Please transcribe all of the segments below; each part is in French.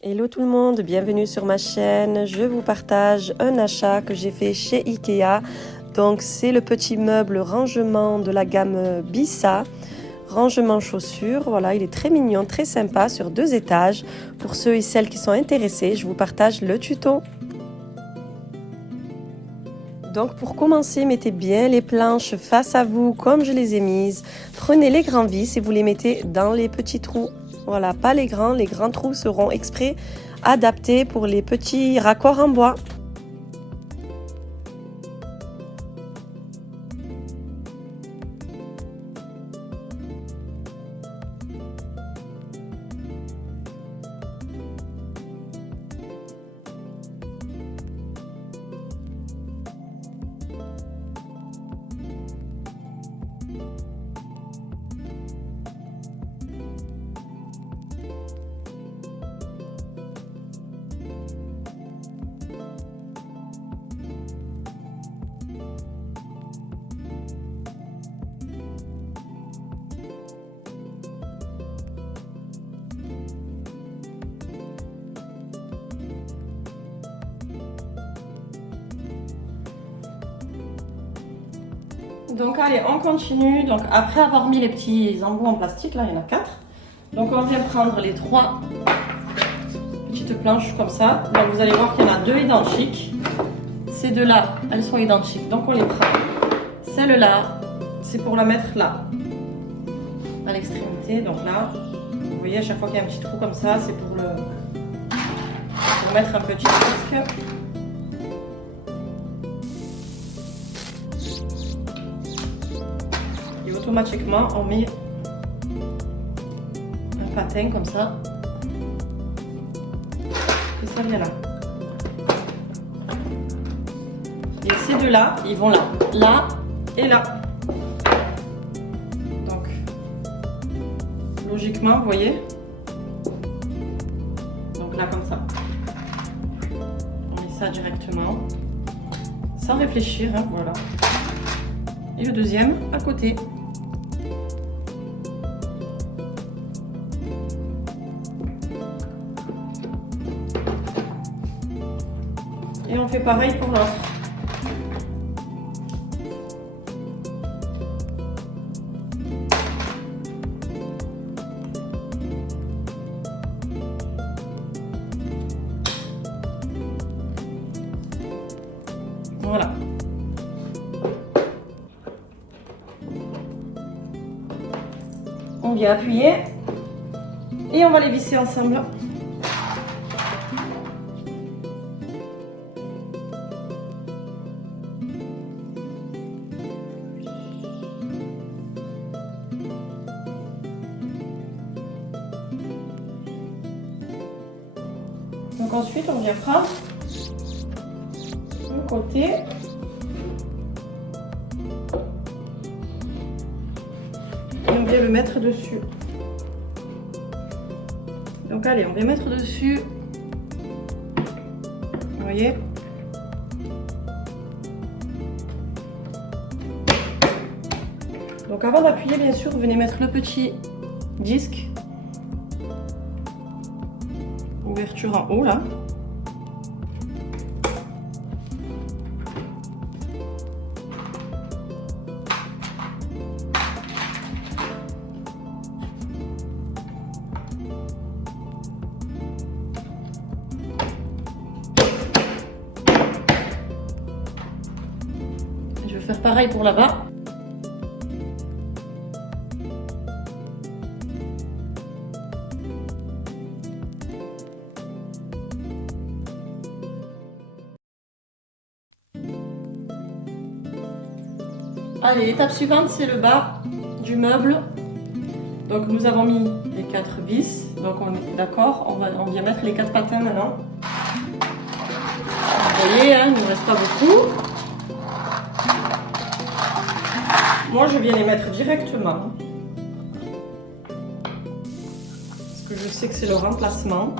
Hello tout le monde, bienvenue sur ma chaîne. Je vous partage un achat que j'ai fait chez Ikea. Donc c'est le petit meuble rangement de la gamme Bissa, rangement chaussures. Voilà, il est très mignon, très sympa sur 2 étages. Pour ceux et celles qui sont intéressés, je vous partage le tuto. Donc pour commencer, mettez bien les planches face à vous comme je les ai mises. Prenez les grands vis et vous les mettez dans les petits trous. Voilà, pas les grands trous seront exprès adaptés pour les petits raccords en bois. Donc allez, on continue. Donc après avoir mis les petits embouts en plastique, là il y en a 4. Donc on vient prendre les 3 petites planches comme ça. Donc vous allez voir qu'il y en a 2 identiques. Ces 2 là, elles sont identiques. Donc on les prend. Celle-là, c'est pour la mettre là, à l'extrémité. Donc là, vous voyez à chaque fois qu'il y a un petit trou comme ça, c'est pour mettre un petit disque. Automatiquement on met un patin comme ça et ça vient là, et ces 2 là ils vont là, là et là. Donc logiquement vous voyez, donc là comme ça on met ça directement sans réfléchir, hein, voilà. Et le deuxième à côté. Et on fait pareil pour l'autre. Voilà. On vient appuyer et on va les visser ensemble. Donc ensuite on vient prendre un côté et on vient le mettre dessus. Donc allez, on vient mettre dessus, vous voyez. Donc avant d'appuyer, bien sûr, vous venez mettre le petit disque, ouverture en haut là. Je vais faire pareil pour là-bas. Allez, l'étape suivante, c'est le bas du meuble. Donc nous avons mis les 4 vis. Donc on est d'accord, on vient mettre les 4 patins maintenant. Vous voyez, hein, il ne nous reste pas beaucoup. Moi, je viens les mettre directement. Parce que je sais que c'est le remplacement.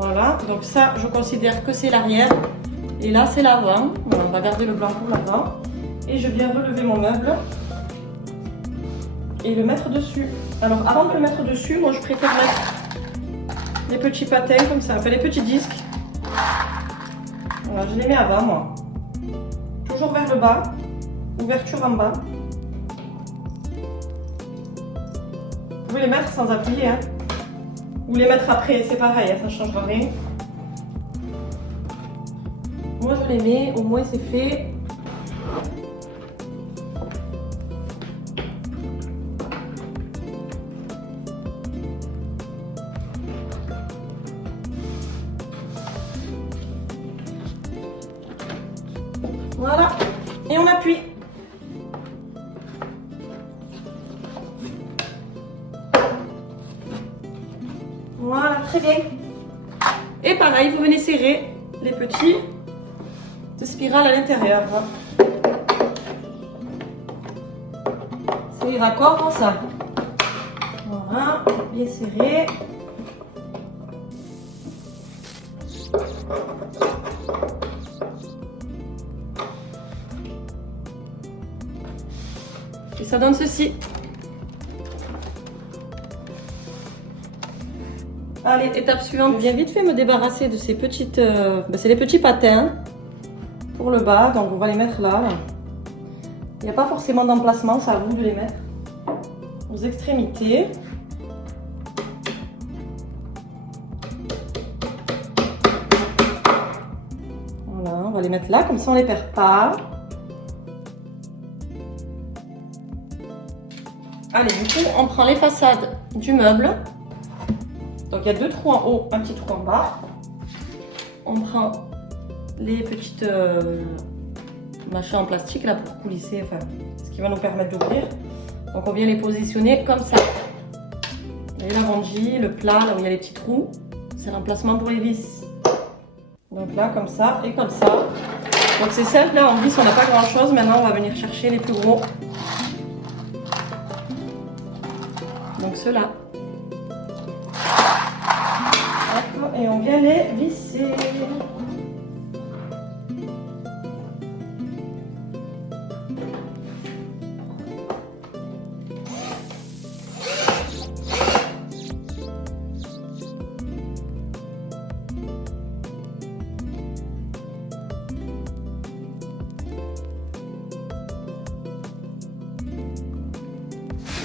Voilà, donc ça, je considère que c'est l'arrière. Et là, c'est l'avant. On va garder le blanc pour l'avant. Et je viens relever mon meuble et le mettre dessus. Alors avant de le mettre dessus, moi je préfère mettre les petits patins comme ça, enfin les petits disques. Voilà, je les mets avant moi. Toujours vers le bas, ouverture en bas. Vous pouvez les mettre sans appuyer, hein. Ou les mettre après, c'est pareil, hein, ça ne changera rien. Moi je les mets, au moins c'est fait. Voilà, et on appuie. Voilà, très bien. Et pareil, vous venez serrer les petits de spirale à l'intérieur. C'est raccord comme ça. Voilà, bien serré. Et ça donne ceci. Allez, étape suivante. Je viens vite fait me débarrasser de ces petites... c'est les petits patins pour le bas. Donc on va les mettre là. Il n'y a pas forcément d'emplacement, c'est à vous de les mettre aux extrémités. Voilà, on va les mettre là, comme ça on ne les perd pas. Allez, du coup, on prend les façades du meuble. Donc, il y a 2 trous en haut, un petit trou en bas. On prend les petites machins en plastique là pour coulisser, enfin, ce qui va nous permettre d'ouvrir. Donc, on vient les positionner comme ça. Vous voyez l'arrondi, le plat, là où il y a les petits trous, c'est l'emplacement pour les vis. Donc là, comme ça et comme ça. Donc, c'est simple, là, en vis, on n'a pas grand chose. Maintenant, on va venir chercher les plus gros. Donc ceux-là. Et on vient les visser.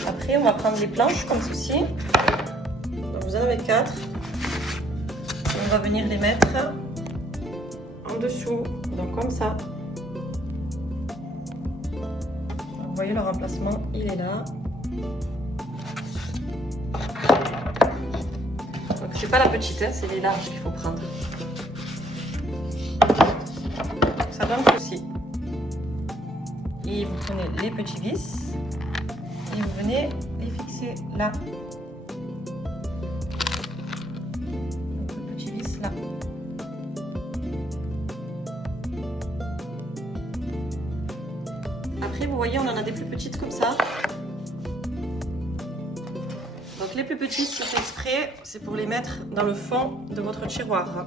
Après, on va prendre les planches comme ceci. Donc, vous en avez 4. On va venir les mettre en dessous, donc comme ça. Vous voyez, le remplacement, il est là. Donc, c'est pas la petite, hein, c'est les larges qu'il faut prendre. Ça donne ceci. Et vous prenez les petits vis. Et vous venez les fixer là. Donc le petit vis là. Après vous voyez on en a des plus petites comme ça. Donc les plus petites c'est fait exprès, c'est pour les mettre dans le fond de votre tiroir.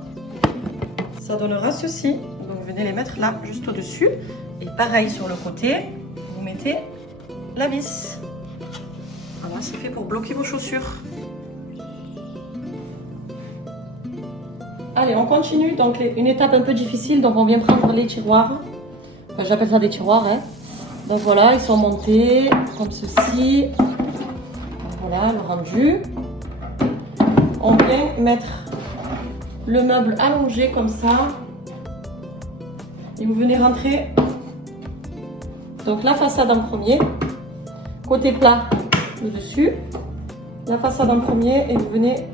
Ça donnera ceci. Donc vous venez les mettre là juste au-dessus. Et pareil sur le côté, vous mettez la vis. Voilà, c'est fait pour bloquer vos chaussures. Allez, on continue. Donc, une étape un peu difficile. Donc, on vient prendre les tiroirs. Enfin, j'appelle ça des tiroirs. Hein. Donc, voilà, ils sont montés comme ceci. Voilà, le rendu. On vient mettre le meuble allongé comme ça. Et vous venez rentrer. Donc, la façade en premier. Côté plat. Le dessus, la façade en premier et vous venez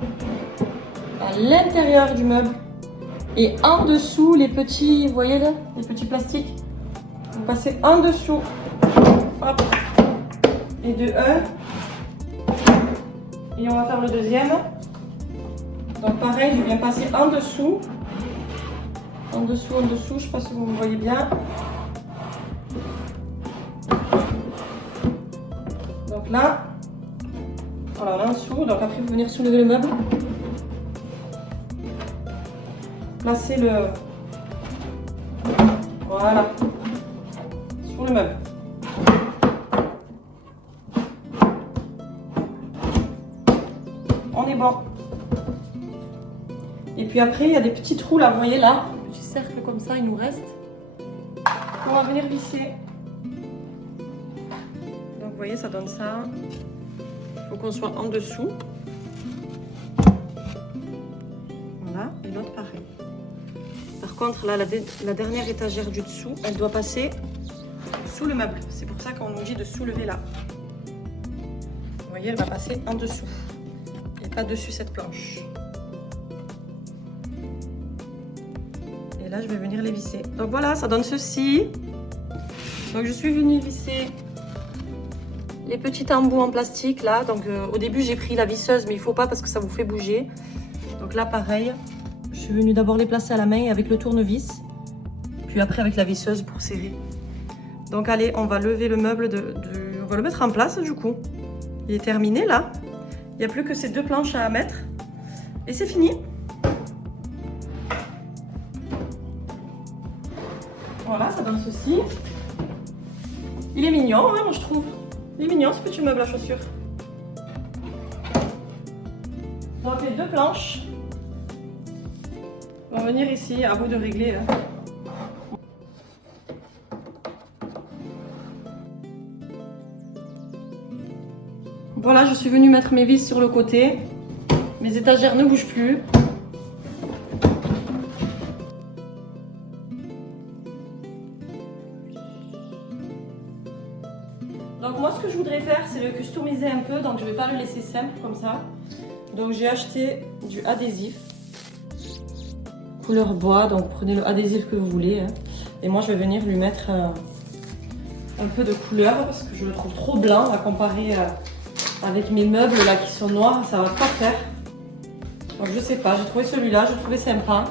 à l'intérieur du meuble et en dessous les petits, vous voyez là, les petits plastiques, vous passez en dessous, hop, et de 1 et on va faire le deuxième. Donc pareil, je viens passer en dessous, je sais pas si vous me voyez bien. Donc là, voilà, là en dessous. Donc après, vous venez soulever le meuble. Placez le... Voilà. Sur le meuble. On est bon. Et puis après, il y a des petits trous là, vous voyez là, petit cercle comme ça, il nous reste. On va venir visser. Donc vous voyez, ça donne ça. Il faut qu'on soit en dessous. Voilà, et l'autre pareil. Par contre, là, la dernière étagère du dessous, elle doit passer sous le meuble. C'est pour ça qu'on nous dit de soulever là. Vous voyez, elle va passer en dessous. Et pas dessus cette planche. Et là, je vais venir les visser. Donc voilà, ça donne ceci. Donc je suis venue visser les petits embouts en plastique là. Donc au début, j'ai pris la visseuse, mais il ne faut pas parce que ça vous fait bouger. Donc là, pareil. Je suis venue d'abord les placer à la main avec le tournevis, puis après avec la visseuse pour serrer. Donc allez, on va lever le meuble, on va le mettre en place du coup. Il est terminé là. Il n'y a plus que ces deux planches à mettre. Et c'est fini. Voilà, ça donne ceci. Il est mignon, hein, moi je trouve. Il est mignon ce petit meuble à chaussures. Donc les deux planches. On va venir ici, à vous de régler. Hein. Voilà, je suis venue mettre mes vis sur le côté. Mes étagères ne bougent plus. Donc moi, ce que je voudrais faire, c'est le customiser un peu. Donc je ne vais pas le laisser simple comme ça. Donc j'ai acheté du adhésif. Couleur bois, donc prenez le adhésif que vous voulez. Hein. Et moi, je vais venir lui mettre un peu de couleur parce que je le trouve trop blanc à comparer avec mes meubles là qui sont noirs. Ça va pas faire. Donc je sais pas, j'ai trouvé celui-là, je le trouvais sympa.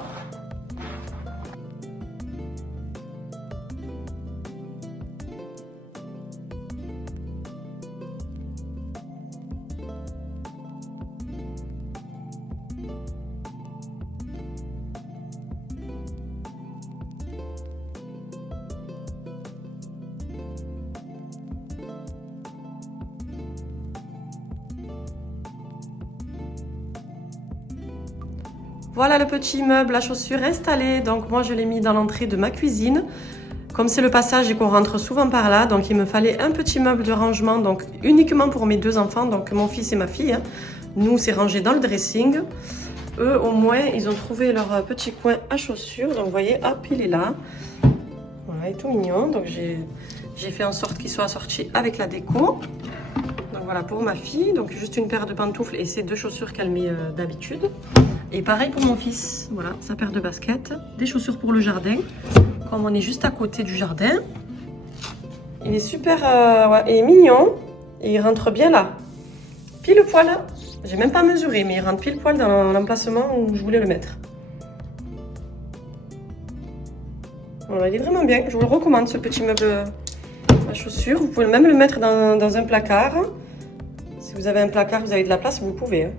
Voilà le petit meuble à chaussures installé. Donc moi je l'ai mis dans l'entrée de ma cuisine. Comme c'est le passage et qu'on rentre souvent par là, donc il me fallait un petit meuble de rangement, donc uniquement pour mes deux enfants, donc mon fils et ma fille. Hein. Nous, c'est rangé dans le dressing. Eux, au moins, ils ont trouvé leur petit coin à chaussures. Donc vous voyez, hop, il est là. Voilà, il est tout mignon. Donc j'ai fait en sorte qu'il soit assorti avec la déco. Donc voilà pour ma fille, donc juste une paire de pantoufles et ces deux chaussures qu'elle met d'habitude. Et pareil pour mon fils, voilà, sa paire de baskets, des chaussures pour le jardin. Comme on est juste à côté du jardin, il est super ouais, il est mignon et il rentre bien là. Pile poil, j'ai même pas mesuré, mais il rentre pile poil dans l'emplacement où je voulais le mettre. Voilà, il est vraiment bien, je vous le recommande ce petit meuble à chaussures. Vous pouvez même le mettre dans un placard. Si vous avez un placard, vous avez de la place, vous pouvez. Hein.